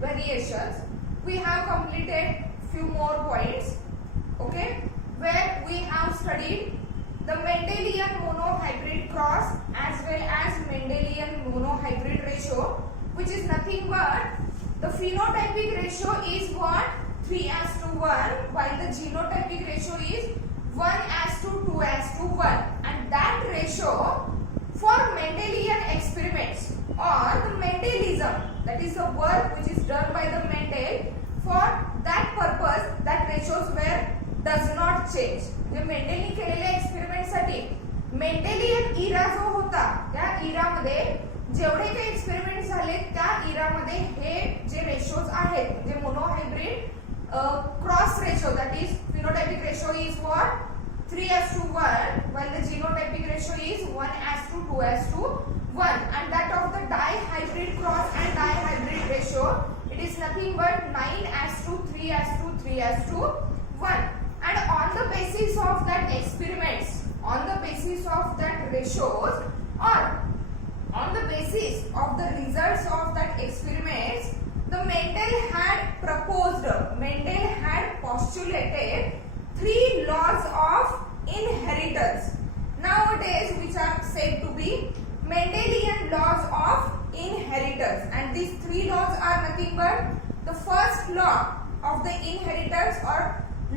variations. We have completed few more points, okay, where we have studied the Mendelian monohybrid cross as well as Mendelian monohybrid ratio, which is nothing but the phenotypic ratio is what? 3:1, while the genotypic ratio is 1:2:1, and that ratio for Mendelian experiments or the Mendelism, that is the work which is done by the Mendel, for that purpose that ratios were does not change. जे मेंडेलने केलेल्या experiment साठी Mendelian इरा जो होता त्या इरा मध्ये जेवढे काही experiment झाले त्या इरा मध्ये हे जे रेशोज आहेत म्हणजे monohybrid cross ratio that is phenotypic ratio is what 3:1 while the genotypic ratio is 1:2:1 and that of the dihybrid cross and dihybrid ratio it is nothing but 9:3:3:1 and on the basis of that experiments, on the basis of that ratios or on the basis of the results of that experiments, the Mendel had postulated 3 laws of inheritance nowadays which are said to be Mendelian laws of inheritance, and these 3 laws are nothing but the first law of the inheritance or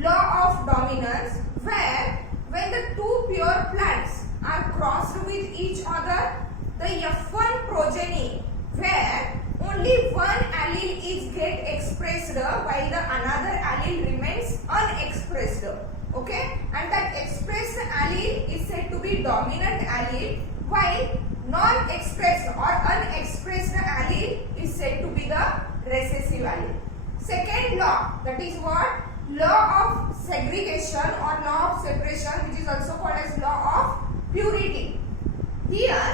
law of dominance, where when the 2 pure plants are crossed with each other, the F1 progeny where only one allele is get expressed while the another allele remains unexpressed, okay, and that expressed allele is said to be dominant allele while non-expressed or unexpressed allele is said to be the recessive allele. Second law, that is what? Law of segregation or law of separation, which is also called as law of purity. Here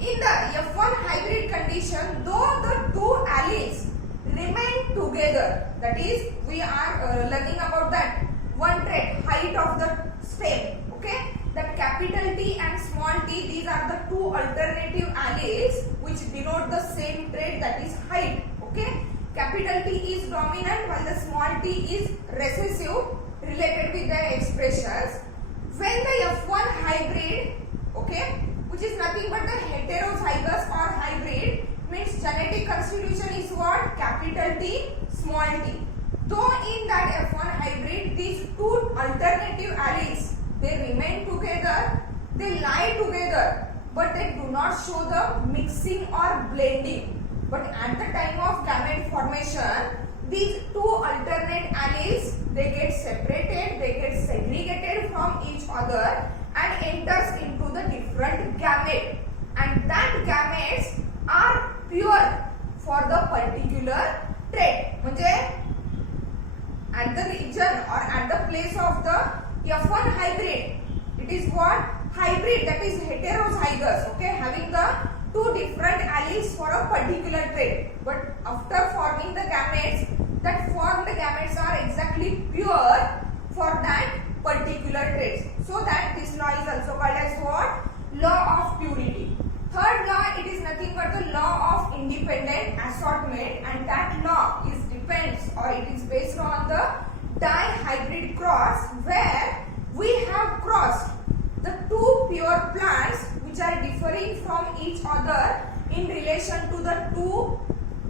in the F1 hybrid condition, though the 2 alleles remain together, that is we are learning about that one trait, height of the stem, okay, that capital T and small t, these are the 2 alternative alleles which denote the same trait, that is height, okay. Capital T is dominant while the small t is recessive related with the expressions. When the F1 hybrid, okay, which is nothing but the heterozygous or hybrid, means genetic constitution is what? Capital T, small t. Though in that F1 hybrid these 2 alternative alleles they remain together, they lie together, but they do not show the mixing or blending. But at the time of gamete formation, these 2 alternate alleles they get separated, they get segregated from each other and enters into the different gamete, and that gametes are pure for the particular trait. म्हणजे at the region or at the place of the F1 hybrid, it is what? Hybrid, that is heterozygous, okay, having the 2 different alleles for a particular trait, but after forming the gametes, that formed gametes are exactly pure for that particular trait. So that this law is also called as what? Law of purity. Third law, it is nothing but the law of independent assortment, and that law is depends or it is based on the dihybrid cross, where we have crossed the 2 pure plants which are differing from each other in relation to the 2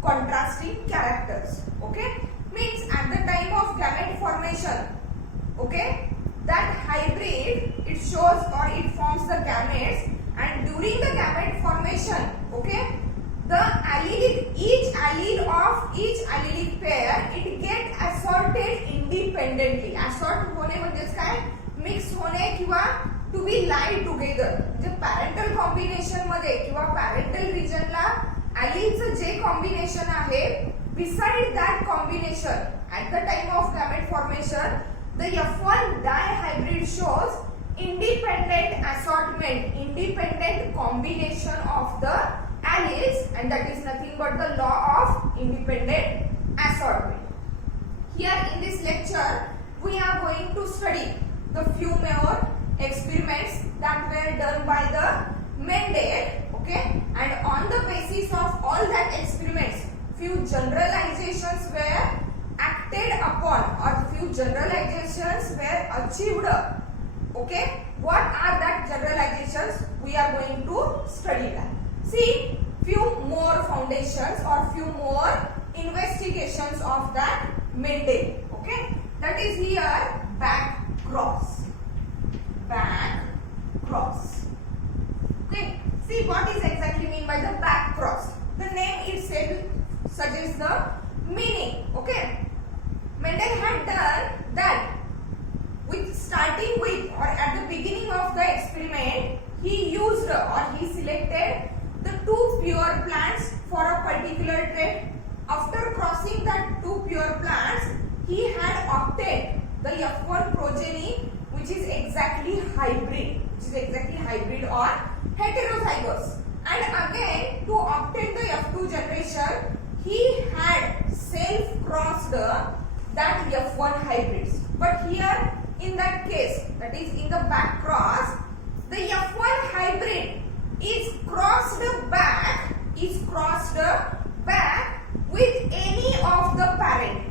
contrasting characters, okay, means at the time of gamete formation, okay, that hybrid it shows or it forms the gametes, and during the gamete formation, okay, the allelic, each allele of each allelic pair it get assorted independently. Assort होणे म्हणजेच काय? Mix होणे किंवा to be lie together. J parental combination मध्ये किंवा parental region ला alleles जे combination आहे, beside that combination at the time of gamete formation, the F1 dihybrid shows independent assortment, independent combination of the alleles, and that is nothing but the law of independent assortment. Here in this lecture, we are going to study the few more experiments that were done by the Mendel, okay, and on the basis of all that experiments, few generalization generalizations were acted upon or few generalizations were achieved. Okay, what are that generalizations? We are going to study that. See, few more foundations or few more investigations of that Mendel. Okay, that is here back cross. Back cross. Okay, see what is exactly mean by the back cross. The name itself suggests the meaning. Okay, Mendel had done that with starting with or at the beginning of the experiment, he used or he selected the two pure plants for a particular trait. After crossing that two pure plants, he had obtained the F1 progeny, which is exactly hybrid, or heterozygous. And again, to obtain the F2 generation, he had self-crossed that F1 hybrids. But here, in that case, that is in the back cross, the F1 hybrid is crossed back with any of the parent.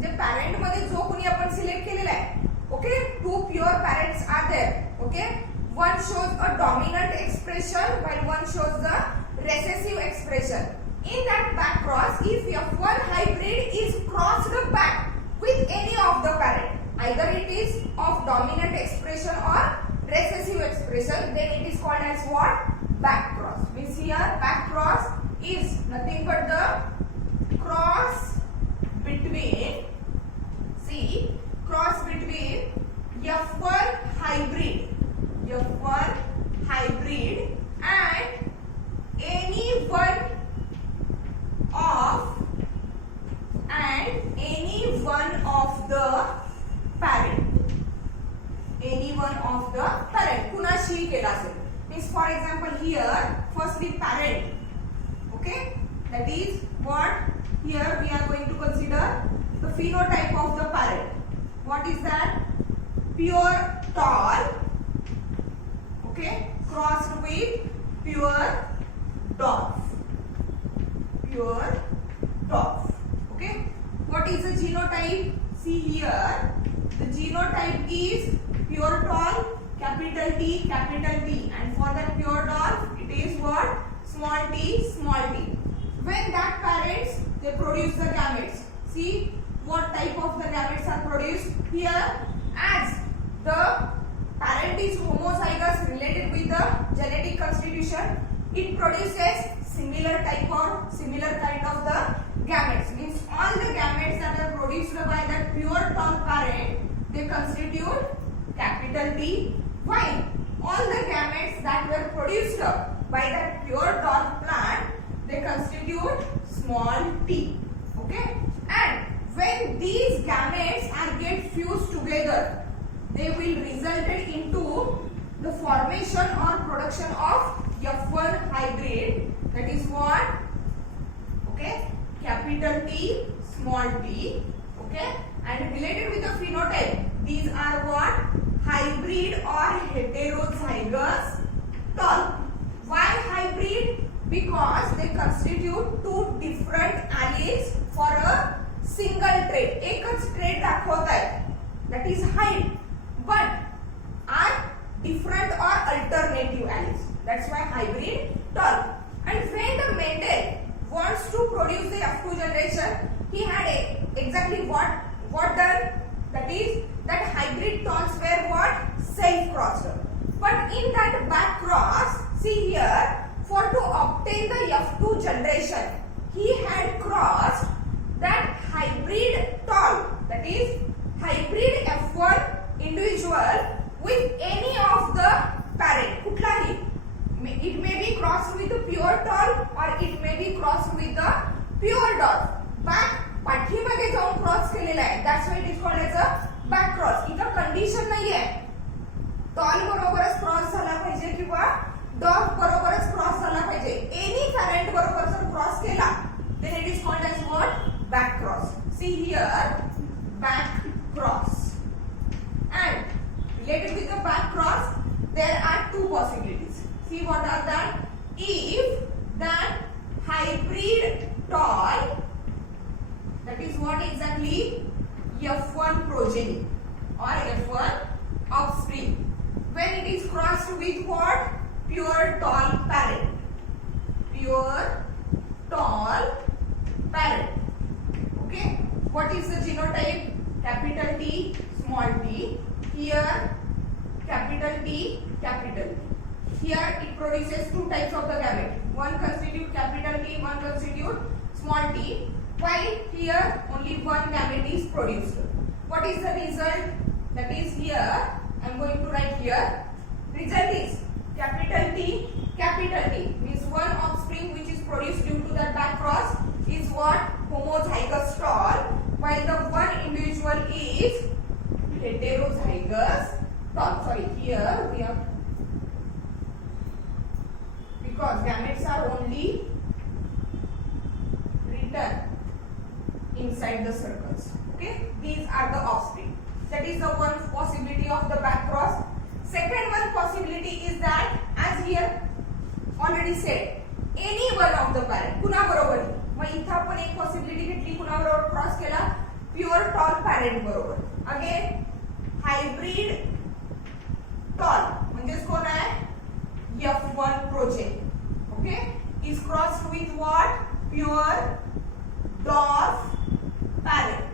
The parent मध्ये जो कोणी आपण select केलेला आहे. Okay, two pure parents are there. Okay, one shows a dominant expression while one shows the recessive expression. In that back cross, if F1 hybrid is crossed back with any of the parent, either it is of dominant expression or recessive expression, then it is called as what? Back cross. Means here back cross is nothing but the cross between, see, cross between F1 hybrid and any one of the parent. कुणाशी केला असेल. Means for example here first the parent. Okay, that is what here we are going to consider the phenotype of the parent. What is that? Pure tall. Okay, crossed with pure dwarf. Okay, what is the genotype? See here, the genotype is pure tall, capital T, and for that pure dwarf it is what? Small t. When that parents, they produce the gametes. See what type of the gametes are produced here. As the parent is homozygous related with the genetic constitution, it produces similar type or similar kind of the gametes. Means all the gametes that are produced by that pure tall parent, they constitute capital T, while all the gametes that were produced by that pure tall plant, they constitute small t. Okay, and when these gametes are get fused together, they will result into the formation or production of F1 hybrid. That is what? Okay, capital T, small t. Okay, and related with the phenotype, these are what? Hybrid or heterozygous tall. Why hybrid? Because they constitute two different alleles for a single trait. एकच trait दाखवत आहे, that is height, but are different or alternative alleles. That's why hybrid tall. And when the Mendel wants to produce the F2 generation, he had exactly what done? That is that hybrid talls were what? Self-crossed. But in that back cross, see here, for to obtain the F2 generation, he had crossed that hybrid tall, that is hybrid F1 individual with any of the parent. कुठलाही. It may be crossed with the pure tall or it may be crossed with the pure dwarf. Back पाठीमध्ये जाऊन cross केलेला आहे. That's why it is called as a back cross. इथं condition नाहीये. Toll बरोबरच cross झाला पाहिजे किंवा dog बरोबरच क्रॉस झाला पाहिजे. एनी पॅरेंट बरोबर जर क्रॉस केला, then it is called as what? Back cross. See here, back cross. And related with the back cross, there are two possibilities. See what are that? If that hybrid tall, is what exactly? F1 progeny or F1 offspring. When it is crossed with what? Pure tall parent. Pure tall parent. Okay. What is the genotype? Capital T, small t. Here capital T, capital T. Here it produces two types of the gamete. One constitute capital T, one constitute small t. While here only one gamete is produced. What is the result? That is here. I am going to write here. Result is capital T, capital T. Means one offspring which is produced due to that back cross is what? Homozygous tall. While the one individual is heterozygous tall. Sorry, here we have, because gametes are only written inside the circles. Okay, these are the offspring. That is the one possibility of the back cross. Second one possibility is that, as here already said, any one of the parent. कुणा बरोबर? मग इथं आपण एक possibility घेतली, कुणा बरोबर cross केला? Pure toll parent बरोबर. अगेन हायब्रिड टॉल म्हणजे कोण आहे? F1 progeny. Okay, is crossed with what? Pure dwarf parent.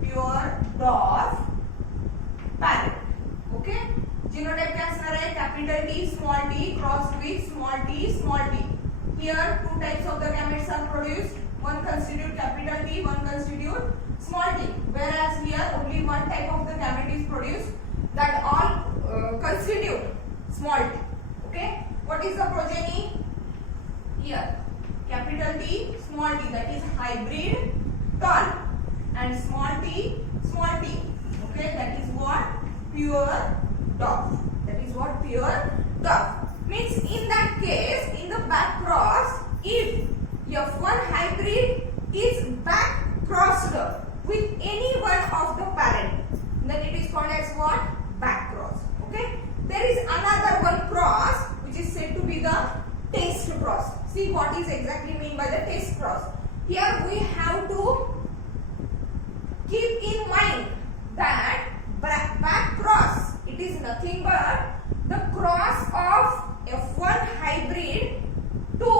Pure dwarf parent. Okay, genotype क्या असणार आहे? Capital T, small t crossed with small t, small t. Here two types of the gametes are produced. One constitute capital T, one constitute small t. Whereas here only one type of the gamete is produced, that all constitute small t. Okay, what is the progeny? Here capital T, small t, that is hybrid tall, and small t, small t. Okay, that is what? Pure dwarf. That is what? Pure dwarf. Means in that case, in the back cross, if F1 hybrid is back crossed with any one of the parent, then it is called as what? Back cross. Okay. There is another one cross which is said to be the test cross. See what is exactly mean by the test cross. Here we have to keep in mind that back cross, it is nothing but the cross of F1 hybrid to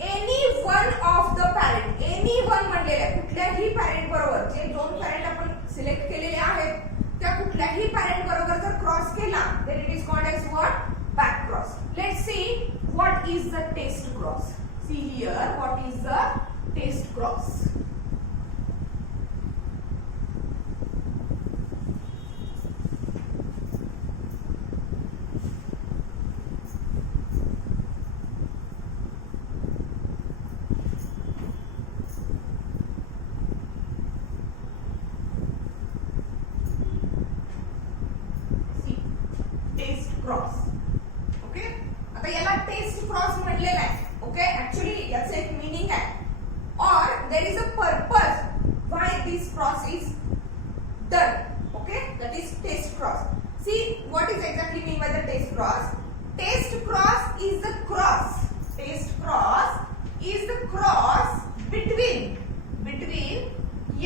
any one of the parent. Any one म्हणलेले आहे, कुठल्याही parent बरोबर, जे दोन parent आपण select केलेले आहेत त्या कुठल्याही parent बरोबर जर क्रॉस केला, then it is called as what? Back cross. Let's see what is the test cross. See here, what is the test cross? Cross. Okay, आता याला टेस्ट क्रॉस म्हटलेला आहे. ओके, ऍक्च्युअली याचं एक मीनिंग आहे, or there is a purpose why this cross is done. Okay, that is test cross. See what is exactly mean by the test cross. Test cross is the cross. Test cross is the cross between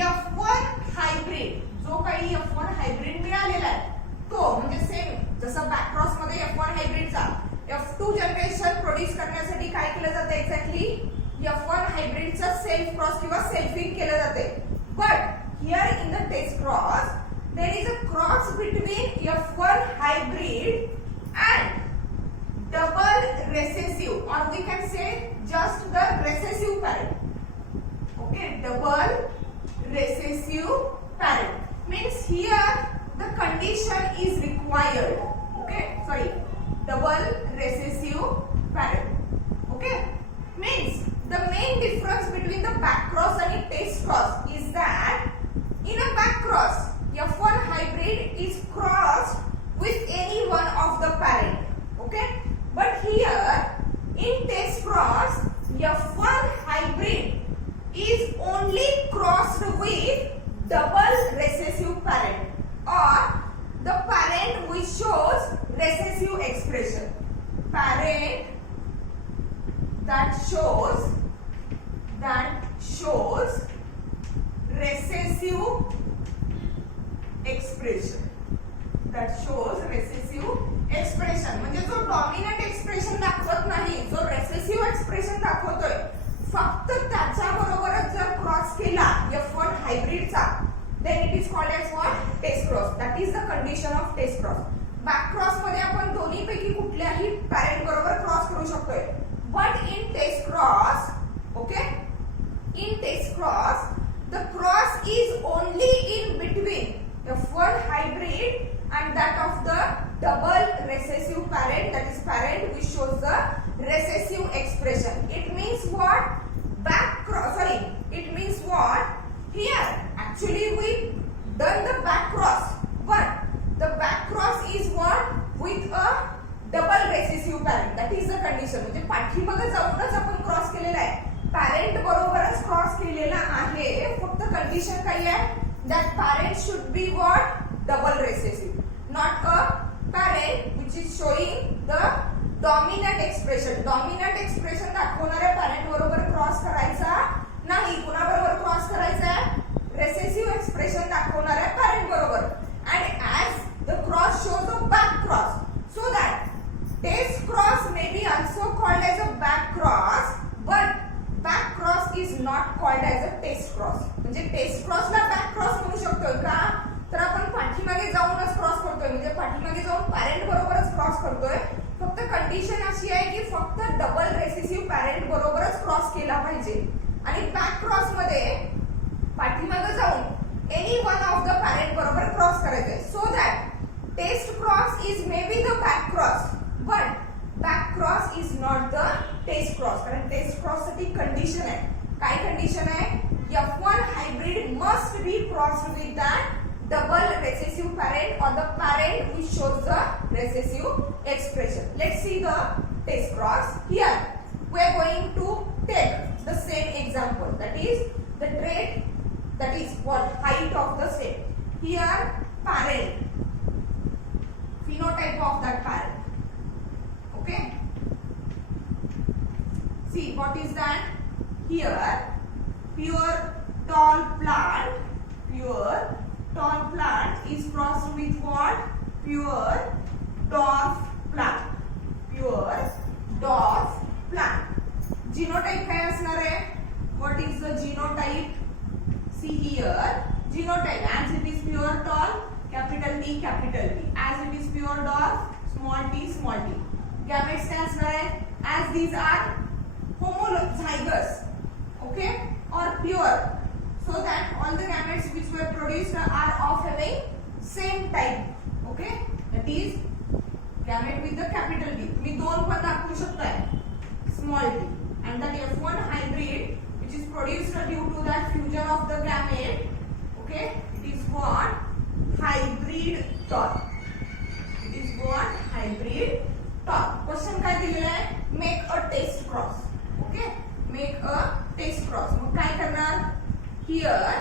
F1 hybrid, जो काही F1 hybrid मिळालेला आहे तो, म्हणजे same जसं back cross मध्ये F1 हायब्रिडचा F2 generation produce करण्यासाठी काय केलं जातं एक्झॅक्टली? F1 हायब्रिडचा सेल्फ क्रॉस किंवा सेल्फिंग केलं जाते. But here in the test cross there is a cross between F1 hybrid and double recessive, और we can say just the recessive parent. Okay, double recessive parent means here the condition is required. Okay, sorry, double recessive parent. Okay, means the main difference between the back cross and a test cross is that in a back cross F1 hybrid is crossed with any one of the parent. Okay, but here in test cross F1 hybrid is only crossed with double recessive parent, or the parent which shows recessive expression. Parent that shows recessive expression. That shows recessive expression. म्हणजे जो dominant expression दाखवत नाही, जो recessive expression दाखवतोय, फक्त त्याच्या बरोबरच जर क्रॉस केला F1 हायब्रिडचा, then it is called as what? Test cross. That is the condition of test cross. Back cross मध्ये आपण दोन्ही पैकी कुठल्याही पॅरेंट बरोबर क्रॉस करू शकतोय. But in test cross, okay, in test cross the cross is only in between F1 hybrid and that of the double recessive parent, that is parent which shows the recessive expression. It means what? Back cross, sorry, it means what? Here actually we done the back cross, but the back cross is what? With a double recessive parent. That is the condition. म्हणजे पाठीमागे जाऊनच आपण cross केलेला आहे, parent बरोबरच cross केलेला आहे. फक्त कंडिशन काय आहे? that parent should be what? Double recessive, not a parent which is showing the dominant expression. Dominant expression दाखवणाऱ्या पॅरेंट बरोबर क्रॉस करायचा नाही. कुणा बरोबर क्रॉस करायचा आहे? recessive expression दाखवणाऱ्या पॅरेंट बरोबर. and as the cross shows a back cross, so that test cross may be also called as a back cross, but back cross is not called as a test cross. म्हणजे test क्रॉसला back cross म्हणू शकतोय का? तर आपण पाठीमागे जाऊनच cross करतोय, म्हणजे पाठीमागे जाऊन पॅरेंट बरोबरच क्रॉस करतोय. फक्त कंडिशन अशी आहे की फक्त डबल रेसेसिव्ह पॅरेंट बरोबरच क्रॉस केला पाहिजे. आणि बॅक क्रॉस मध्ये पाठीमागे जाऊन any one of the parent बरोबर क्रॉस करायचे. So that test cross is may be the back cross, but back cross is not the test cross. कारण टेस्ट क्रॉस साठी कंडिशन आहे. काय कंडिशन आहे? F1 hybrid must be crossed with that double recessive parent or the parent which shows the recessive expression. Let's see the test cross. Here we are going to take the same example, that is the trait, that is what? Height of the same. Here parent, phenotype of that parent. Okay, see what is that? Here pure tall plant is crossed with what? Pure dwarf plant. Genotype काय असणार आहे? What is the genotype? See here, genotype as it is pure tall, capital T, as it is pure dwarf, small t. Gametes काय असणार आहे? As these are homozygous, okay, or pure, so that all the gametes which were produced are of having same type, okay, that is gamete with the capital T. तुम्ही दोन पण दाखवू शकताय, small t, and that F1 hybrid which is produced due to that fusion of the gamete, okay, it is what? Hybrid tall. It is what? Hybrid tall. Question काय दिलेला आहे? Make a test cross. Okay? Make a test cross. मग काय करणार? Here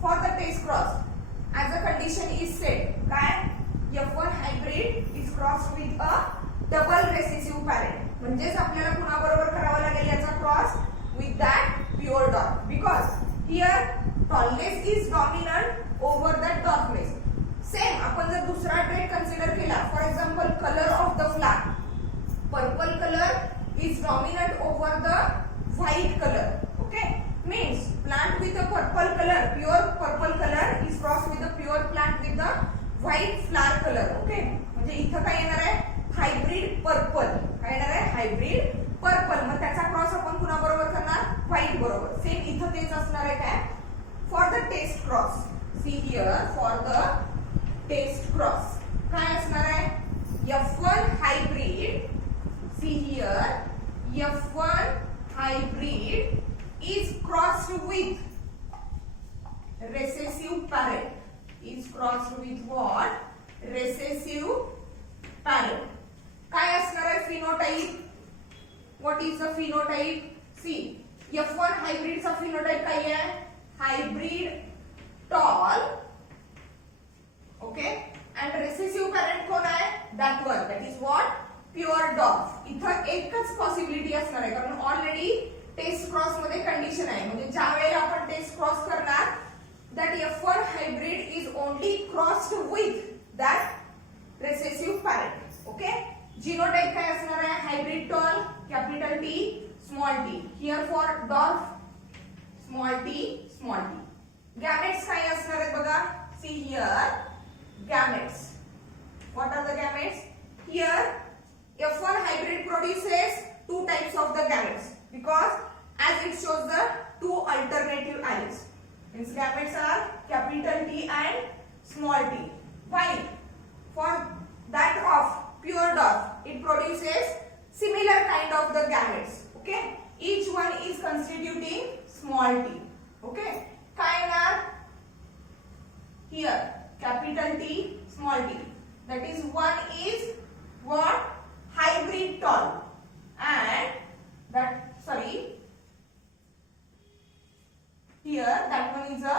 for the test cross, as a condition is set, काय? F1 hybrid is crossed with a double recessive parent. म्हणजेच आपल्याला पुन्हा बरोबर करावा लागेल याचा cross with that pure dwarf, because here tallness is dominant over that dwarfness. Same आपण जर दुसरा ट्रेट कन्सिडर केला, for example colour of the flower, purple colour is dominant over the white colour. Okay, means plant with a purple colour, pure purple colour is cross with a pure plant with the white flower colour. Okay, म्हणजे इथं काय येणार आहे? Hybrid purple. काय येणार आहे? Hybrid purple. मग त्याचा cross आपण कुणा बरोबर करणार? व्हाईट बरोबर. सेम इथं तेच असणार आहे. काय? For the test cross, see here, for the test cross काय असणार आहे? F1 hybrid, see here, F1 hybrid is crossed with recessive parent. Is crossed with what? Recessive parent. काय असणार आहे phenotype? What is the phenotype? See, F1 hybrid चा phenotype काय आहे? Hybrid tall. Okay, and recessive parent कोण आहे? That one, that is what? Pure dwarf. इथं एकच पॉसिबिलिटी असणार आहे, कारण ऑलरेडी टेस्ट क्रॉस मध्ये कंडिशन आहे, म्हणजे ज्या वेळेला आपण टेस्ट क्रॉस करणार that F1 hybrid is only crossed with that recessive parent. Okay, genotype काय असणार आहे? Hybrid tall capital T small t. Here for dwarf small t small t. Gametes काय असणार आहेत बघा? See here gametes. What are the gametes? Here F1 hybrid produces two types of the gametes because as it shows the two alternative alleles. Its gametes are capital T and small t. While for that of pure dwarf, it produces similar kind of the gametes. Okay, each one is constituting small t. Okay, kind are here capital T, small t. That is one is what? Hybrid tall, and that here that one is a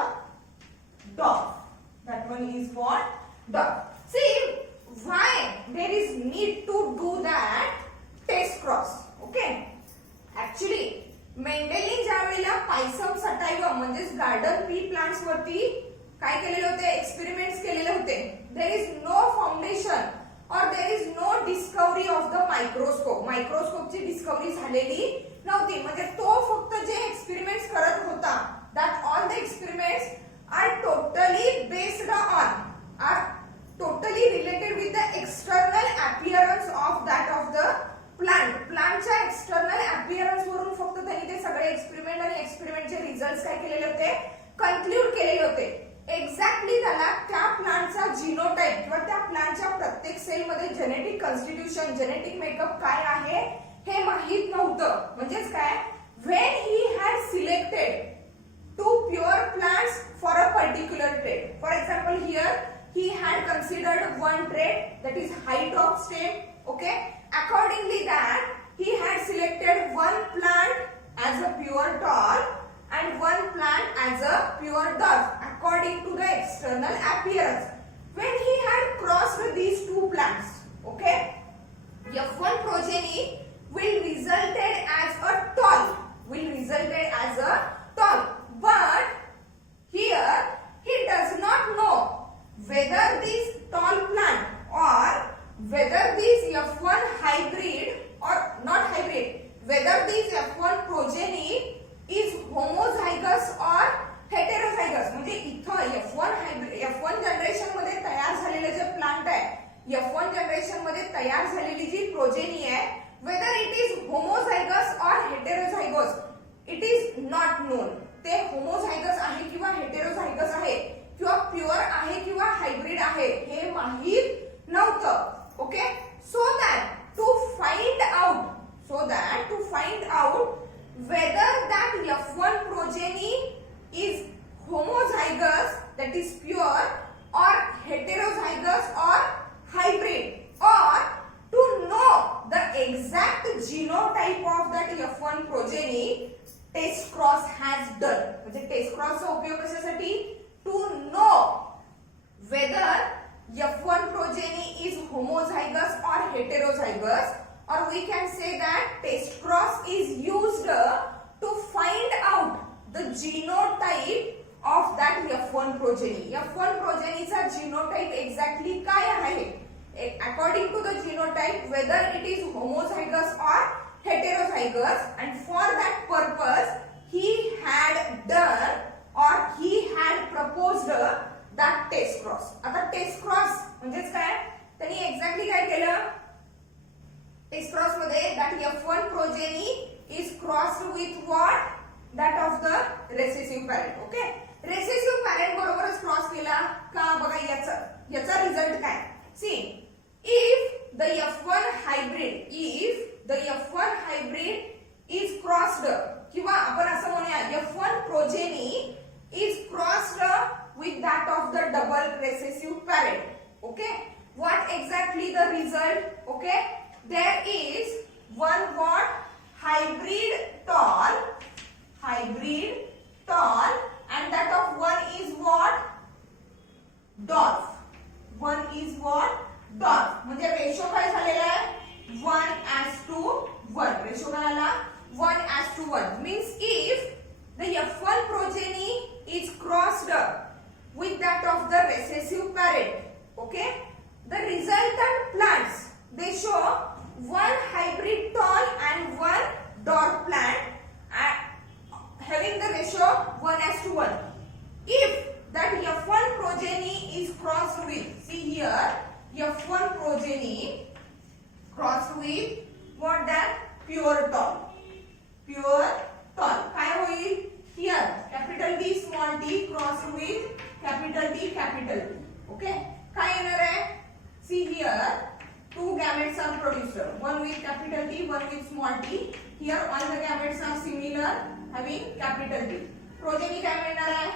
dwarf. That one is what? Dwarf. See why there is need to do that test cross. Okay, actually मेंडेलने ज्या वेळेला Pisum sativum म्हणजे garden pea plants वरती काय केलेले होते? Experiments केलेले होते. There is no foundation or there is no discovery of the microscope. मायक्रोस्कोपची डिस्कवरी झालेली नव्हती, म्हणजे तो फक्त जे एक्सपेरिमेंट्स करत होता, that all the experiments are totally based on, are totally related with the external appearance of that of the plant. प्लांटच्या external appearance वरून फक्त त्यांनी ते सगळे एक्सपेरिमेंट आणि एक्सपेरिमेंटचे रिझल्ट्स काय केलेले होते? कन्क्लूड केलेले होते. एक्झॅक्टली त्याला त्या प्लांटचा जीनोटाइप किंवा त्या प्लांटच्या प्रत्येक सेल मध्ये जेनेटिक कॉन्स्टिट्यूशन, जेनेटिक मेकअप काय आहे हे माहित नव्हतं. म्हणजेच काय? When he had selected two pure plants for a particular trait. For example, here he had considered one trait, that is height of stem. Okay, accordingly that he had selected one plant as a pure tall and one plant as a pure dwarf according to the external appearance. When he had crossed these two plants, okay, F1 progeny will resulted as a tall, will resulted as a tall. But here he does not know whether this tall plant or whether this F1 hybrid or not hybrid, whether this F1 progeny is homozygous or heterozygous. म्हणजे इथं F1 generation मध्ये तयार झालेले जे plant आहे, F1 generation मध्ये तयार झालेली जी progeny आहे, whether it is homozygous or heterozygous, it is not known. ते होमोझायगस आहे किंवा हेटेरोझायगस आहे किंवा प्युअर आहे किंवा हायब्रिड आहे हे माहित नव्हतं. Okay, so that to find out whether that F1 progeny is homozygous, that is pure, or heterozygous or hybrid, or to know the exact genotype of that F1 progeny, test cross has done. म्हणजे test क्रॉसचा उपयोग कशासाठी? To know whether F1 progeny is homozygous or heterozygous, or we can say that test cross is used to find out the genotype of that F1 progeny. F1 progeny चा genotype exactly काय आहे? According to the genotype, whether it is homozygous or heterozygous, and for that purpose he had done or he had proposed that test cross. आता test cross म्हणजेच काय? त्यांनी exactly काय केलं? Test cross मध्ये that F1 progeny is crossed with what? That of the recessive parent. Okay, recessive parent बरोबरच cross केला का? बघा याचा रिझल्ट काय? See, if the F1 hybrid is crossed, किंवा आपण असं म्हणूया F1 progeny is crossed with that of the double recessive parent. Okay, what exactly the result? Okay, there is one what? Hybrid tall, and that of one is what? Dwarf. One is what? Dwarf. म्हणजे ratio काय झालेला आहे? 1:1. Ratio काय आला? 1:1. Means producer, one with capital T, one with small t. Here all the gametes are similar, having capital T. Progeny काय मिळणार आहे?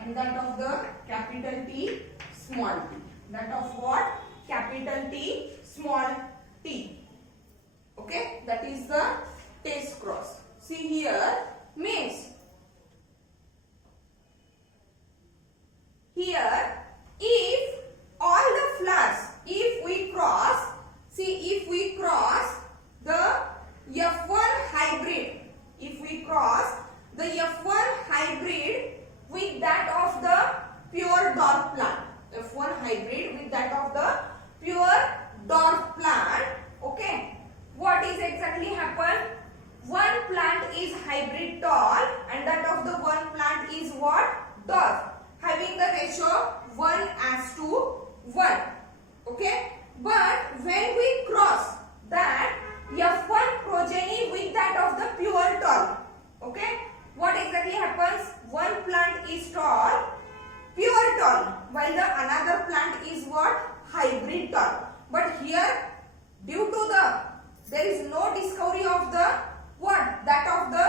And that of the capital T, small t. That of what? Capital T, small t. Okay, that is the test cross. See here, means here if all the flowers, if we cross, see if we cross the F1 hybrid, if we cross the F1 hybrid with that of the pure dwarf plant, F1 hybrid with that of the pure dwarf plant, okay, what is exactly happen? One plant is hybrid tall and that of the one plant is what? Dwarf, having the ratio 1:1, okay. But when we cross that F1 progeny with that of the pure tall, okay, what exactly happens? One plant is tall, pure tall, while the another plant is what? Hybrid tall. But here, due to there is no discovery of the what? That of the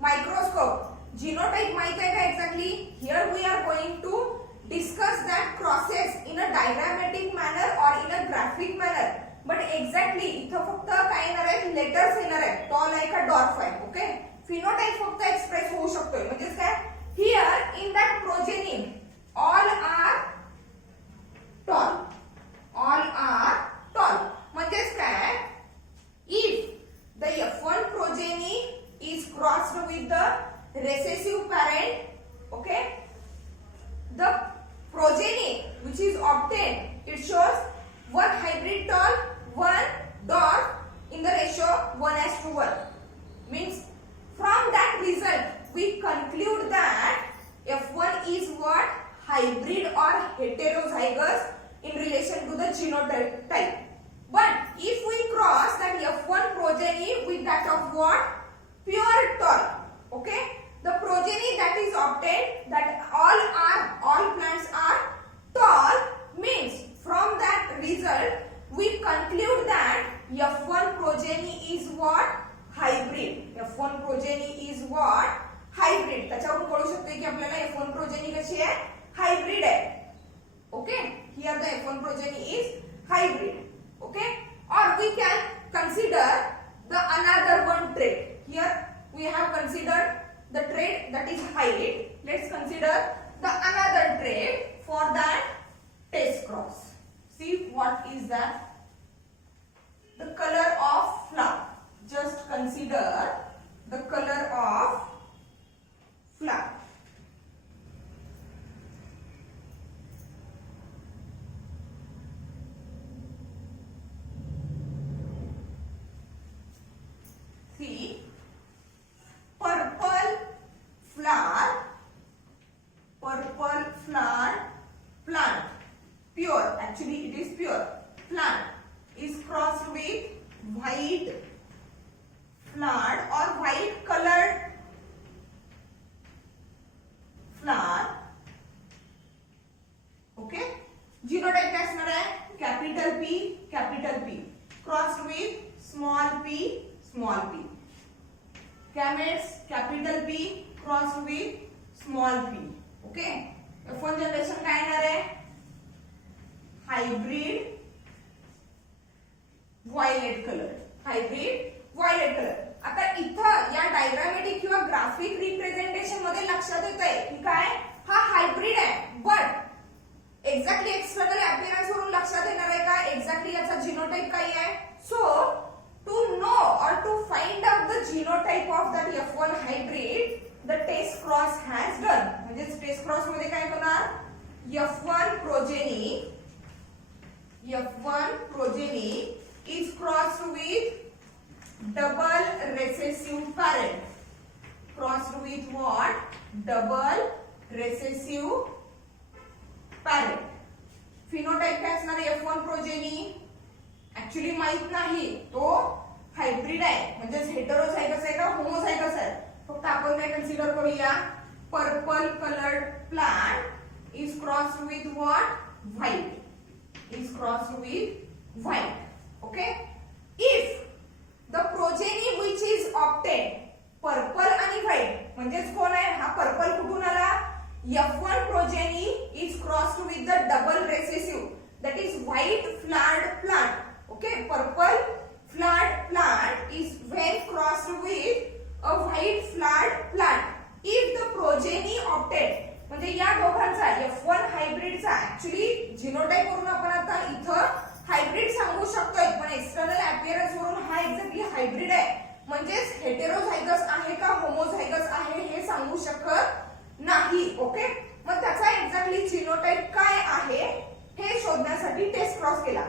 microscope. Genotype माहित आहे का exactly? Here we are going to discuss that process in a diagrammatic manner or in a graphic manner. But exactly इथं फक्त काय येणार आहे? Letters येणार आहे. टॉल आहे का डॉर्फ आहे? ओके. फिनोटाइप फक्त एक्सप्रेस होऊ शकतोय. म्हणजे काय? Here in that progeny all are tall. All are tall. म्हणजे काय? If the F1 progeny is crossed with the recessive parent, okay, the progeny which is obtained, it shows one hybrid tall, one dwarf in the ratio 1:1. Means from that result we conclude that F1 is what? Hybrid or heterozygous in relation to the genotype. But if we cross that F1 progeny with that of what? Pure tall, okay, the progeny that is obtained, that all plants are tall, means from that result we conclude that F1 progeny is what? Hybrid. F1 progeny is what? Hybrid. त्याच्यावरून कळू शकते की आपल्याला F1 progeny कशी आहे? Hybrid आहे. Okay, here the F1 progeny is hybrid. Okay, or we can consider the another one trait. Here we have considered the trait that is height. Let's consider the another trait for that test cross. See what is that? The color of flower. Just consider the color of flower. See, purple flower plant, pure, actually it is pure plant is crossed with white flower or white colored flower, okay. Genotype काय असणार आहे? capital P crossed with small p. Gametes capital P crossed with small p. Okay. F1 generation काय येणार आहे? Hybrid violet color. आता इथं या diagrammatic किंवा ग्राफिक रिप्रेझेंटेशन मध्ये लक्षात येतंय की काय हा हायब्रिड आहे. बट एक्झॅक्टली एक्सटर्नल अपीअरन्स वरून लक्षात येणार आहे का एक्झॅक्टली याचा जीनोटाइप काय आहे? सो to know or to find out the genotype of that F1 hybrid, the test cross has done. म्हणजे test cross मध्ये काय होणार? F1 progeny is crossed with double recessive parent. Crossed with what? Double recessive parent. Phenotype काय असणार आहे F1 progeny? Actually माहित नाही, तो हायब्रिड आहे म्हणजे हेटेरोझायगस आहे का होमोझायगस आहे. फक्त आपण काय कन्सिडर करूया? Purple coloured plant is crossed with what? White. is crossed with white. Okay. If the progeny which is obtained, purple आणि व्हाईट म्हणजेच कोण आहे हा पर्पल कुठून आला F1 progeny is crossed with the double recessive, that is white flowered plant. Okay, purple flowered plant is when crossed with a white flowered plant. If the progeny obtained, म्हणजे या दोघांचा F1 हायब्रिडचा actually genotype वरून आपण आता इथं hybrid सांगू शकतोय, पण एक्सटर्नल अपीअरन्स वरून हा एक्झॅक्टली हायब्रिड आहे, म्हणजेच हेटेरोझायगस आहे का होमोझायगस आहे हे सांगू शकत नाही. ओके, मग त्याचा एक्झॅक्टली जीनोटाइप काय आहे हे शोधण्यासाठी टेस्ट क्रॉस केला.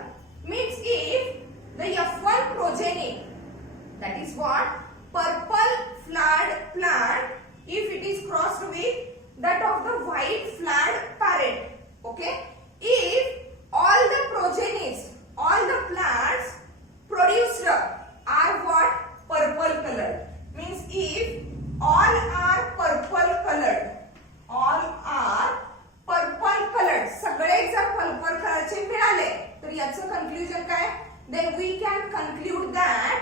Means if the F1 progeny, that is what purple flowered plant, if it is crossed with that of the white flowered parent. Okay, if all the progenies, all the plants produced are what purple colored, means if all are purple colored, all are purple colored, सगळे जर purple कलरचे मिळाले तर याचं conclusion काय, then we can conclude that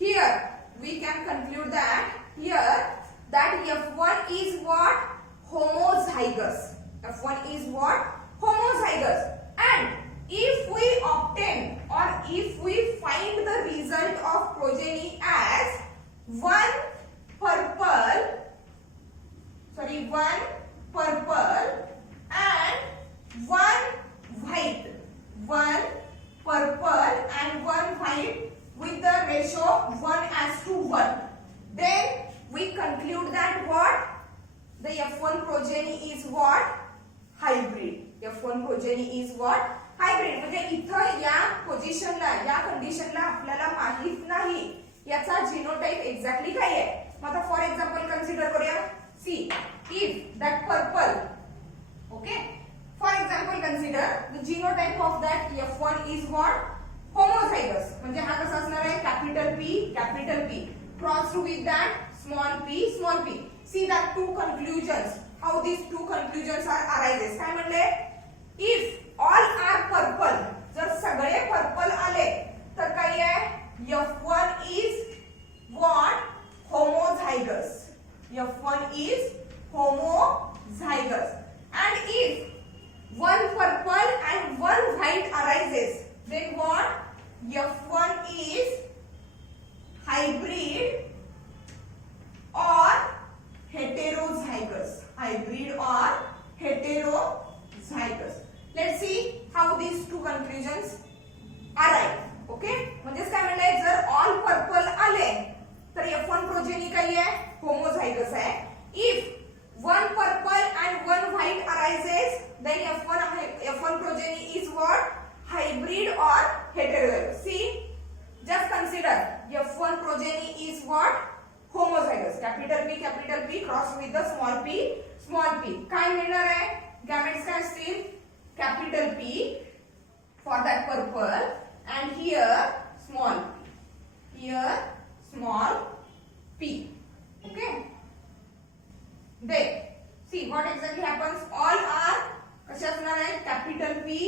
here, we can conclude that here that F1 is what homozygous, F1 is what homozygous, and if we obtain or if we find the result of progeny as one purple and one white, one purple and one white with the ratio 1:1, then we conclude that what the F1 progeny is what hybrid. F1 progeny is what hybrid. म्हणजे इथं या पोझिशनला या कंडिशनला आपल्याला माहित नाही याचा genotype exactly काय आहे. मग आता फॉर एक्झाम्पल कन्सिडर करूया. See if that purple, okay, for example consider the genotype of that F1 is what homozygous. म्हणजे हा कसा असणार आहे capital P crossed with that small p. See that two conclusions, how these two conclusions are arises. काय म्हणले, if all are purple, जर सगळे purple आले तर काय आहे F1 is what homozygous. F1 is homozygous. And if one purple and one white arises, then what F1 is hybrid or heterozygous. Hybrid or heterozygous. Let's see how these two conclusions arrive. Okay, म्हणजे काय म्हणले, जर all purple आले तर F1 progeny काय आहे homozygous आहे. If one purple and one white arises, then F1 progeny is what hybrid or heterozygous. See, just consider F1 progeny is what homozygous. Capital P crossed with the small p. काय मिळणार आहे, gametes काय असतील capital P for that purple and here small p. Okay, then see what exactly happens. All are कसे असणार आहे capital P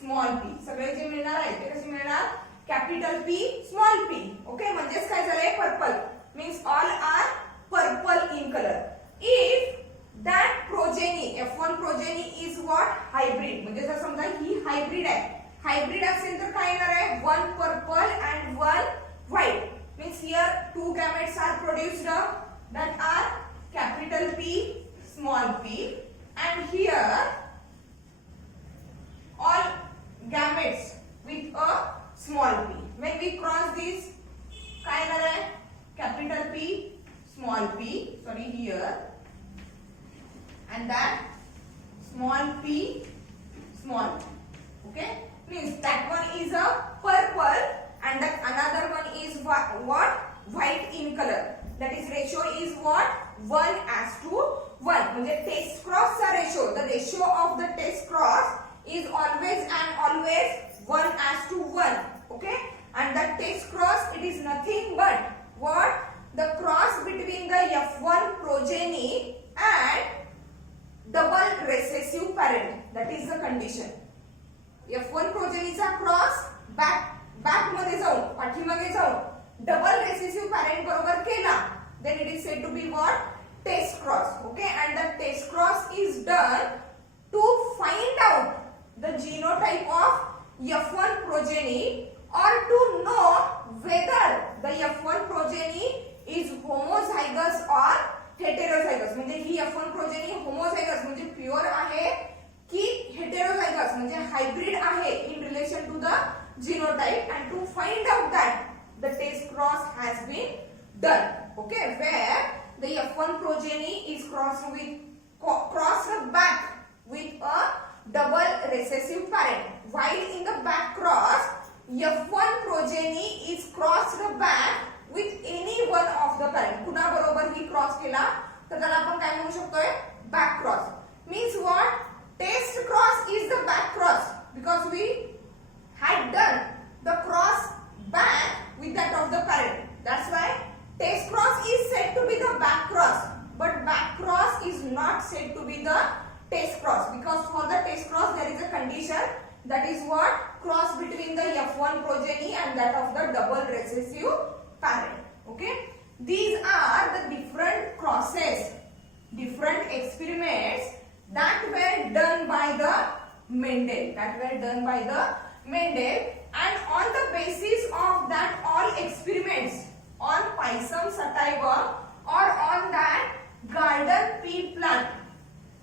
small p. सगळे जे मिळणार आहे ते कसे मिळणार capital P small p. Okay, म्हणजेच काय झालंय purple means all are purple in color. If that progeny F1 progeny is what hybrid, म्हणजे जर समजा ही हायब्रिड आहे, हायब्रिड असेल तर काय येणार आहे one purple and one white, means here two gametes are produced that are capital P small p, and here all gametes with a small p. When we cross this, काय येणार आहे capital P small p, sorry here, and that small p small p. Okay, means that one is a purple and that another one is what white in color, that is ratio is what 1:1. म्हणजे test cross चा ratio, the ratio of the test cross is always and always 1:1. Okay, and the test progeny or to know whether the F1 progeny is homozygous or heterozygous. म्हणजे ही F1 progeny homozygous म्हणजे pure आहे की heterozygous म्हणजे hybrid आहे in relation to the genotype, and to find out that the test cross has been done. Okay, where the F1 progeny is crossed back with a double recessive parent, while in the back cross F1 progeny is crossed back with any one of the parent. कुणा बरोबर ही cross केला तर त्याला आपण काय म्हणू शकतोय, back cross. Means what? Test cross is the back cross because we had done the cross back with that of the parent. That's why test cross is said to be the back cross, but back cross is not said to be the test cross, because for the test cross there is a condition, that is what? Cross between the F1 progeny and that of the double recessive parent. Okay, these are the different crosses, different experiments that were done by the Mendel, and on the basis of that all experiments on Pisum sativa or on that garden pea plant,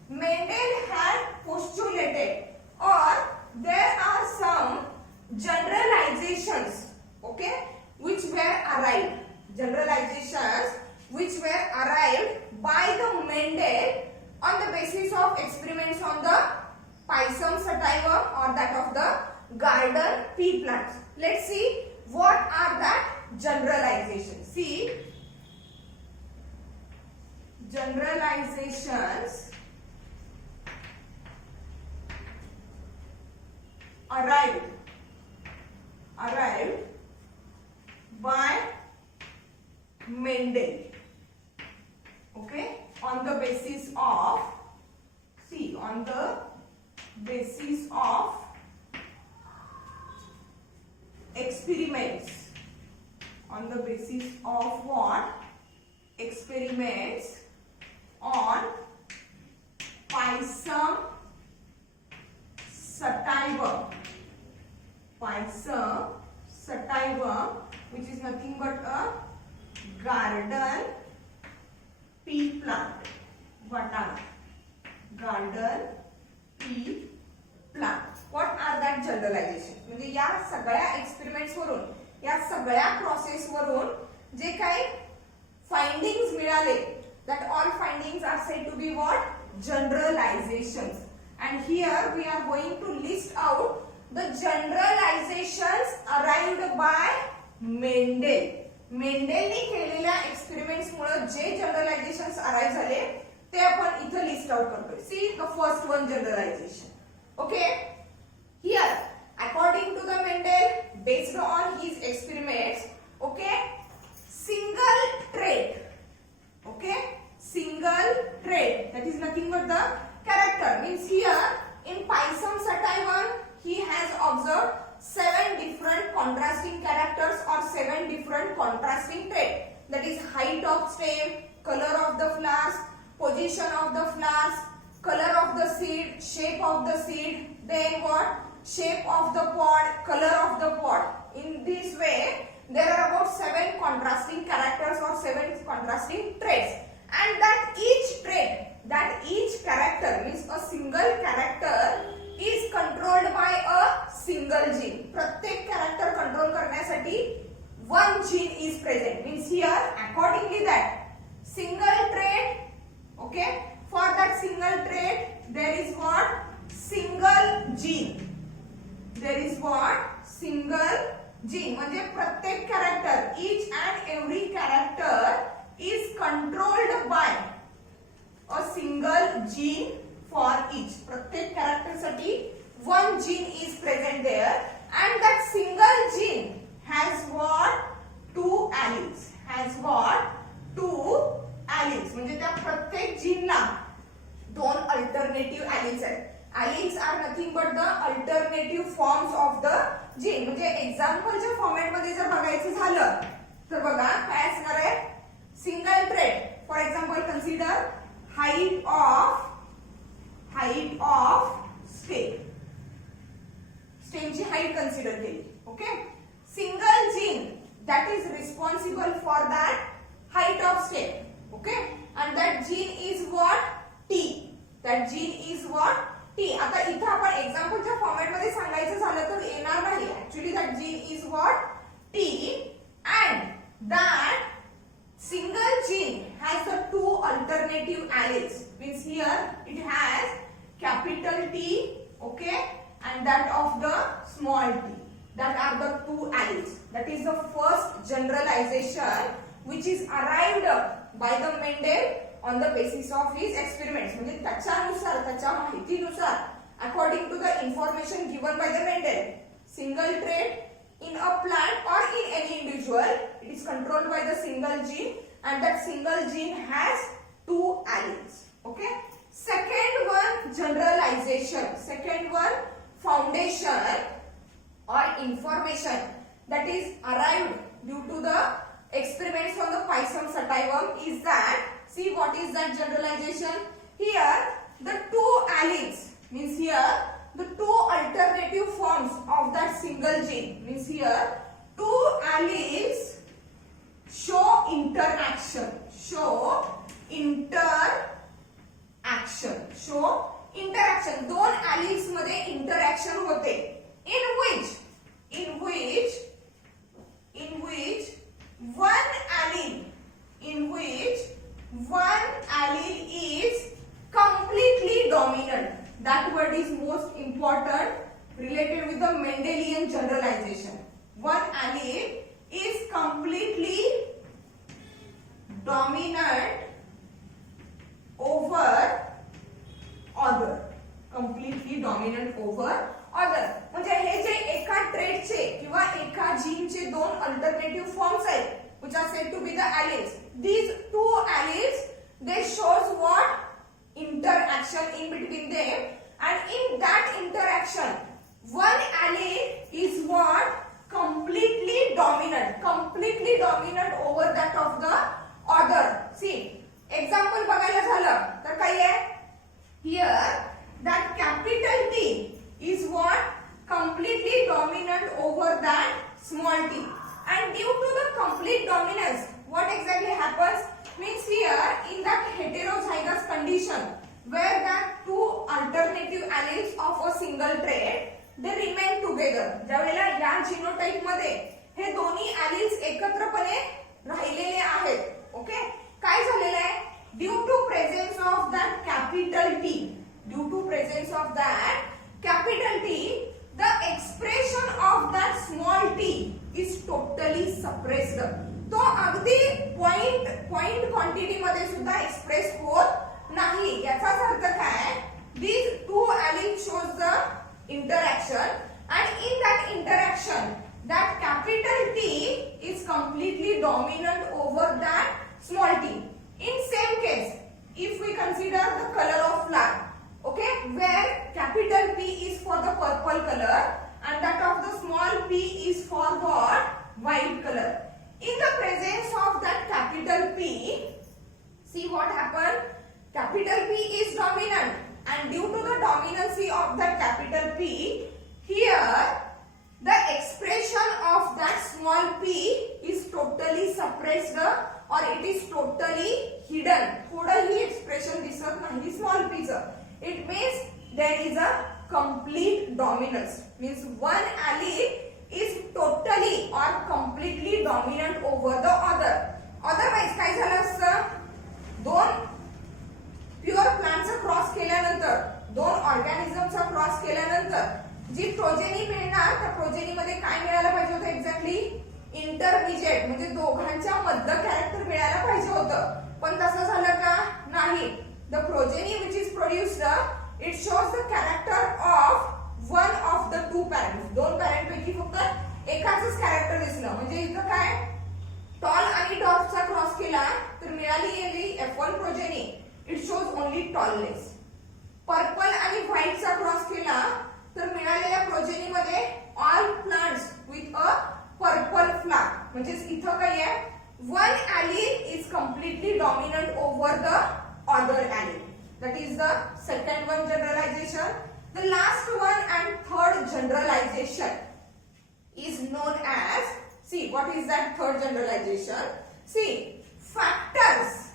Mendel had postulated, or there are some generalizations, okay, which were arrived, by the Mendel on the basis of experiments on the Pisum sativa or that of the garden pea plants. Let's see what are that generalizations. See, generalizations arrived by Mendel, okay, on the basis of, see, on the basis of experiments, on the basis of what? Experiments on Pisum sativa, which is nothing but a garden pea plant, garden pea plant. What are that generalization? म्हणजे या सगळ्या experiments वरून, या सगळ्या process वरून जे काही findings मिळाले, that all findings are said to be what? Generalizations. And here we are going to list out the generalizations arrived by Mendel. मेंडेलने केलेल्या एक्सपेरिमेंट्स मुळे जे जनरलायझेशन्स अराइव्ह झाले ते आपण इथे लिस्ट आउट करतोय. See the first one generalization. Okay, here according to the Mendel, based on his experiments, okay, single trait, okay, single trait, that is nothing but the character. Means here in Pisum sativa he has observed 7 different contrasting characters or 7 different contrasting traits, that is height of stem, color of the flowers, position of the flowers, color of the seed, shape of the seed, then what? Shape of the pod, color of the pod. In this way there are about 7 contrasting characters or 7 contrasting traits, and that each trait, that each character means a single character is controlled by a single gene. प्रत्येक character control करण्यासाठी one gene is present. Means here accordingly that single trait, okay, for that single trait there is what? Single gene. There is what? Single gene. म्हणजे प्रत्येक character, each and every character is controlled by a single gene for each. प्रत्येक character साठी one gene is present there, and that single gene has what? 2 alleles. Has what? 2 alleles. म्हणजे त्या प्रत्येक gene ला 2 alternative alleles आहेत. Alleles are nothing but the alternative forms of the gene. म्हणजे एक्झाम्पलच्या format मध्ये जर बघायचं झालं तर बघा काय असणार आहे? Single trait, for example consider height of stem स्टेमची हाईट कन्सिडर केली. Okay, single gene that is responsible for that height of stem. Okay, and that gene is what? T. That gene is what? T. आता इथं आपण एक्झाम्पलच्या format मध्ये सांगायचं झालं तर येणार नाही. Actually that gene is what? T, and that single gene has the two alternative alleles. Means here it has capital T, okay, and that of the small t. That are the two alleles. That is the first generalization which is arrived by the Mendel on the basis of his experiments. म्हणजे त्याच्यानुसार त्याच्या माहितीनुसार according to the information given by the Mendel, single trait in a plant or in any individual, it is controlled by the single gene, and that single gene has two alleles. Okay. Second one, generalization. Second one, foundation or information that is arrived due to the experiments on the Pisum sativum is that, see what is that generalization? Here the two alleles, means here the two alternative forms of that single gene, means here two alleles show interaction. दोन alleles मध्ये interaction होते. In which one allele is completely dominant. That word is most important related with the Mendelian generalization. One allele is completely dominant over other. Completely dominant over other. म्हणजे हे जे एका ट्रेटचे किंवा एका जीनचे दोन alternative forms आहेत which are said to be the alleles. These two alleles, they shows what? Interaction in between them, and in that interaction one allele is what? Completely dominant over that of the other. See, example बघायला झालं तर काय आहे? Here that capital T is what? Completely dominant over that small t, and due to the complete dominance, what exactly happens? Means here in that heterozygous condition where that two alternative alleles of a single trait, they remain together. ज्यावेळेला या genotype मध्ये हे दोन्ही alleles एकत्रपणे राहिलेले आहेत. Okay, काय झालेलं आहे? Due to presence of that capital T, capital T, the expression of that small t is totally suppressed. तो अगदी पॉइंट क्वांटिटी मध्ये सुद्धा एक्सप्रेस होत नाही. याचाच अर्थ काय? These two alleles shows the interaction, and in that interaction that capital T is completely dominant over that small t. In same case, if we consider the color of flower, okay, where capital P is for the purple color and that of the small p is for what? White color. In the presence of that capital P, see what happened? Capital P is dominant, and due to the dominancy of that capital P, here the expression of that small p is totally suppressed or it is totally hidden. थोडंही expression दिसत नाही small p चं. It means there is a complete dominance. Means one allele is totally or completely dominant over the other. Otherwise काय झालं असतं? दोन pure प्लांटचा cross केल्यानंतर, दोन ऑर्गॅनिझमचा cross केल्यानंतर जी प्रोजेनी मिळणार, त्या प्रोजेनीमध्ये काय मिळायला पाहिजे होतं एक्झॅक्टली? इंटरमिजिएट, म्हणजे दोघांच्या मधलं कॅरेक्टर मिळायला पाहिजे होतं. पण तसं झालं का? नाही. The progeny which is produced, it shows the character of one of the two parents. दोन पॅरेंट पैकी फक्त एकाच कॅरेक्टर दिसलं. म्हणजे इथं काय? टॉल आणि डॉर्फचा क्रॉस केला तर मिळालेली F1 progeny, it shows only tallness. Purple आणि व्हाईटचा क्रॉस केला तर मिळालेल्या प्रोजेनी मध्ये all plants with a purple flower. म्हणजे इथं काय आहे? One allele is completely dominant over the other allele. That is the second one generalization. The last one and third generalization is known as, see what is that third generalization? See, factors.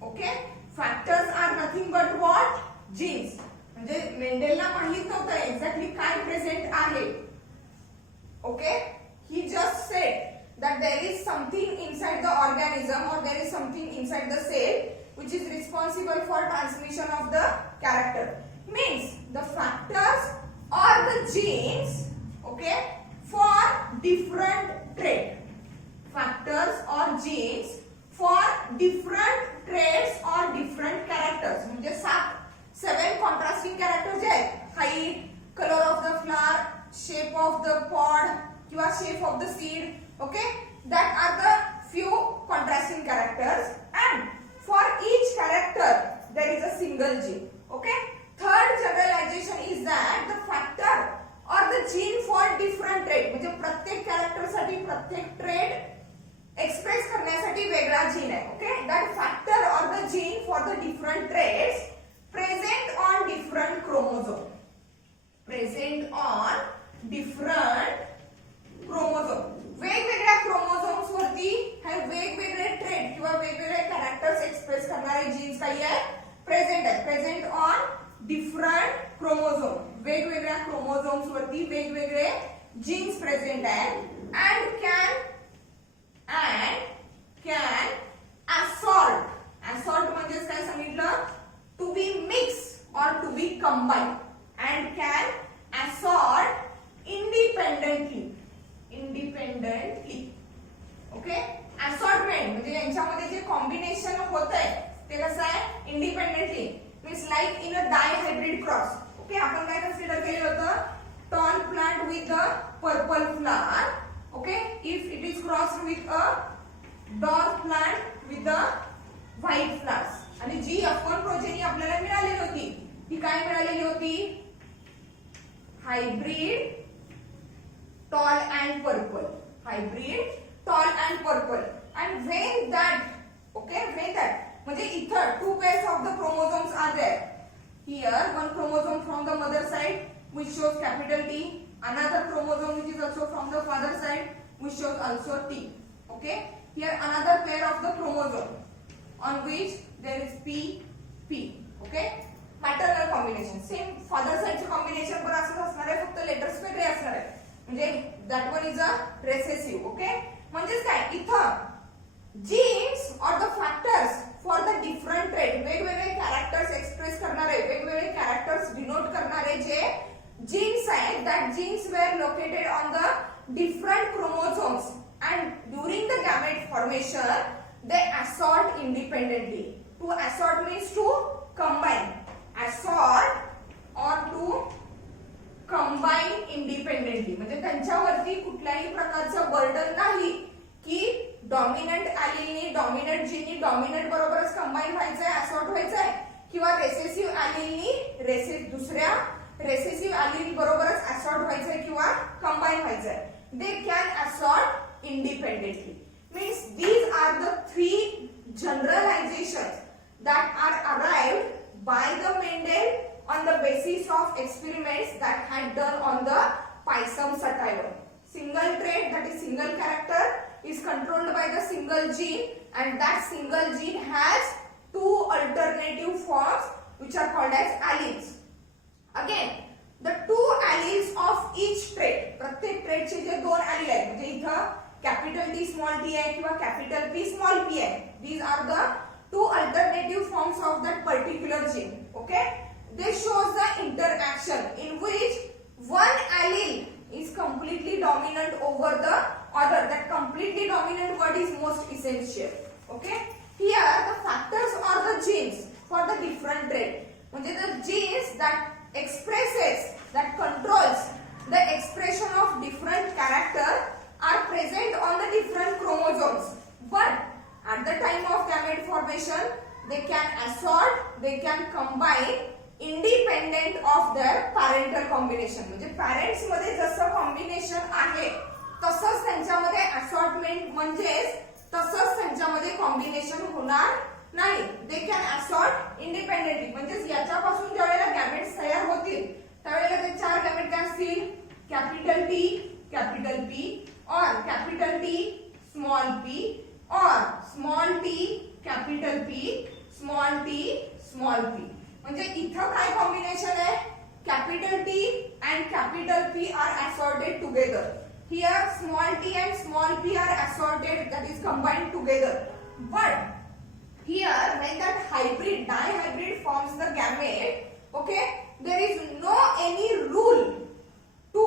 Okay, factors are nothing but what? Genes. म्हणजे मेंडेलला माहित नव्हतं exactly काय present आहे. Okay, he just said that there is something inside the organism or there is something inside the cell which is responsible for transmission of the character. Means the factors or the genes, okay, for different trait. Factors or genes for different traits or different characters. म्हणजे 7 contrasting characters आहेत. height, color of the flower, shape of the pod किंवा shape of the seed. Okay, that are the few contrasting characters, and for each character there is a single gene. Okay, third generalization is that the factor or the gene for different trait. म्हणजे प्रत्येक character साठी प्रत्येक trait express करण्यासाठी वेगळा gene आहे. Okay, that factor or the gene for the different traits present on different chromosome. Present on different chromosome. वेगवेगळ्या chromosomes वरती हे वेगवेगळे ट्रेट किंवा वेगवेगळे कॅरेक्टर्स एक्सप्रेस करणारे जीन्स काही आहेत प्रेझेंट आहेत. Present on different chromosome. वेगवेगळ्या क्रोमोझोम्स वरती वेगवेगळे जीन्स प्रेझेंट आहेत and can assort म्हणजे काय सांगितलं? To be mix or to be combined and can assort independently. Okay, assortment म्हणजे यांच्यामध्ये जे कॉम्बिनेशन होतंय ते कसं आहे? Independently. Means like in a dihybrid cross. Okay, आपण काय कन्सिडर केलं होतं? Tall plant with a purple flower. Okay, if it is crossed with a dark plant with a white flowers. आणि जी F1 प्रोजेनी आपल्याला मिळालेली होती ती काय मिळालेली होती? Hybrid tall and purple. Hybrid tall and purple. And when that म्हणजे इथं 2 pairs of the chromosomes are there. Here one chromosome from the mother side which shows capital T, another chromosome which is also from the father side which shows also T. Okay, here another pair of the chromosome on which there is P. Okay, maternal combination. Same father side चे combination पण असंच असणार आहे, फक्त letters वेगळे असणार आहे. म्हणजे that one is a recessive. Okay, म्हणजे काय? इथं genes or the factors for the different trait वेगवेगळे कॅरेक्टर्स एक्सप्रेस करणारे वेगवेगळे कॅरेक्टर्स डिनोट करणारे जे जीन्स आहेत that genes were located on the different chromosomes and during the gamete formation they assort independently. To assort means to combine. Assort or to combine independently म्हणजे त्यांच्यावरती कुठल्याही प्रकारचं burden नाही की डॉमिनंट ॲलिलनी डॉमिनंट जीननी डॉमिनंट बरोबरच कंबाईन व्हायचंय, असॉर्ट व्हायचंय, किंवा रेसेसिव्ह ॲलिलनी दुसऱ्या रेसेसिव्ह ॲलिल बरोबरच असॉर्ट व्हायचंय किंवा कंबाईन व्हायचंय. They can assort independently. Means these are the 3 generalizations that are arrived by the Mendel on the basis of experiments that had done on the Pisum sativa. Single trait, that is single character, is controlled by the single gene, and that single gene has 2 alternative forms which are called as alleles. Again, the 2 alleles of each trait, प्रत्येक trait चे जे 2 allele आहेत म्हणजे इथं capital T small t आहे किंवा capital P small p आहे. These are the 2 alternative forms of that particular gene. Okay, this shows the interaction in which one allele is completely dominant over the other. That completely dominant word is most essential. Okay, here the factors or the genes for the different trait म्हणजे the genes that expresses, that controls the expression of different character are present on the different chromosomes, but at the time of gamete formation they can assort, they can combine independent of their parental combination. म्हणजे parents मध्ये जसं combination आहे तसंच त्यांच्यामध्ये assortment म्हणजेच तसंच त्यांच्यामध्ये combination होणार नाही. दे कॅन असॉर्ट इंडिपेंडेंटली. म्हणजे याच्यापासून ज्यावेळेला गॅमेट्स तयार होतील त्यावेळेला ते चार गॅमेट काय असतील कॅपिटल टी कॅपिटल पी और कॅपिटल टी स्मॉल पी और small T capital P small T small P. म्हणजे इथं काय कॉम्बिनेशन आहे capital T and capital P R assorted together. Here small t and small p are assorted, that is combined together. But here when that hybrid dihybrid forms the gamete, okay, there is no any rule to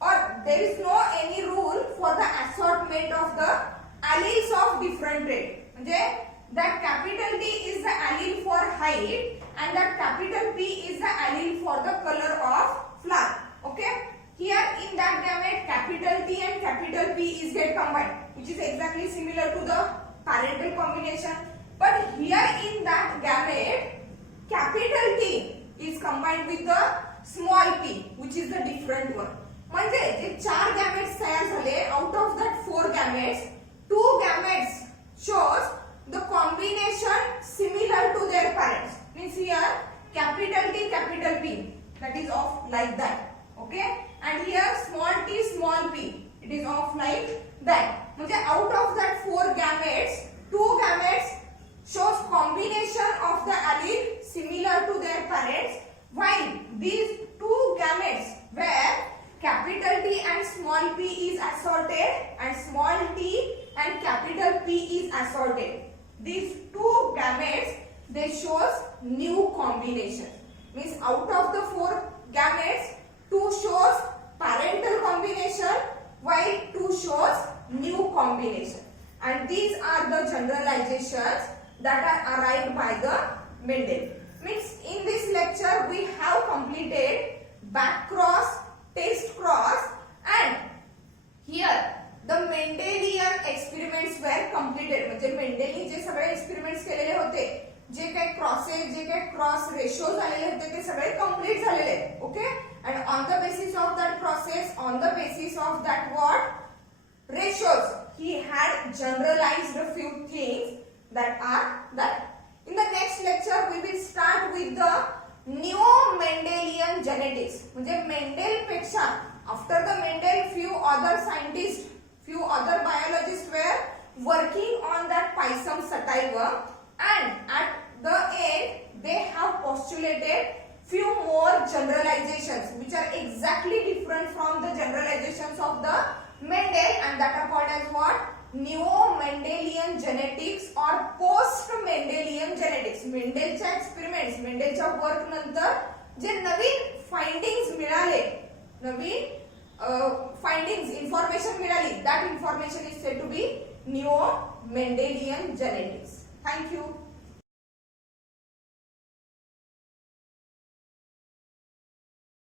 or there is no any rule for the assortment of the alleles of different trait. म्हणजे that capital T is the allele for height and that capital P is the allele for the color of flower. Okay. Here in that gamete capital T and capital P is get combined, which is exactly similar to the parental combination. But here in that gamete capital T is combined with the small p, which is the different one. म्हणजे जे चार gametes तयार झाले, out of that four gametes, two gametes shows the combination similar to their parents. Means here capital T capital P, that is of like that. Okay, and here small t small p, it is of like that. म्हणजे out of that four gametes, two gametes shows combination of the allele similar to their parents, while these two gametes where capital T and small p is assorted and small t and capital P is assorted. These two gametes they shows new combination. Means out of the four gametes, two shows parental combination while two shows new combination, and these are the generalizations that are arrived by the Mendel. Means in this lecture we have completed back cross, test cross, and here the Mendelian experiments were completed. म्हणजे मेंडेलनी जे सगळे experiments केलेले होते, जे काही crosses जे काही cross ratio झालेले होते ते सगळे कंप्लीट झालेले. Okay, and on the basis of that process, on the basis of that what ratios, he had generalized a few things that are that. In the next lecture we will start with the new Mendelian genetics. म्हणजे Mendel पेक्षा after the Mendel few other scientists, few other biologists were working on that Pisum sativa, and at the end they have postulated few more generalizations which are exactly different from the generalizations of the Mendel, and that are called as what neo-Mendelian genetics or post-Mendelian genetics. मेंडेलच्या experiments, मेंडेलच्या work नंतर जे नवीन findings मिळाले, नवीन findings information मिळाली, that information is said to be neo-Mendelian genetics. Thank you.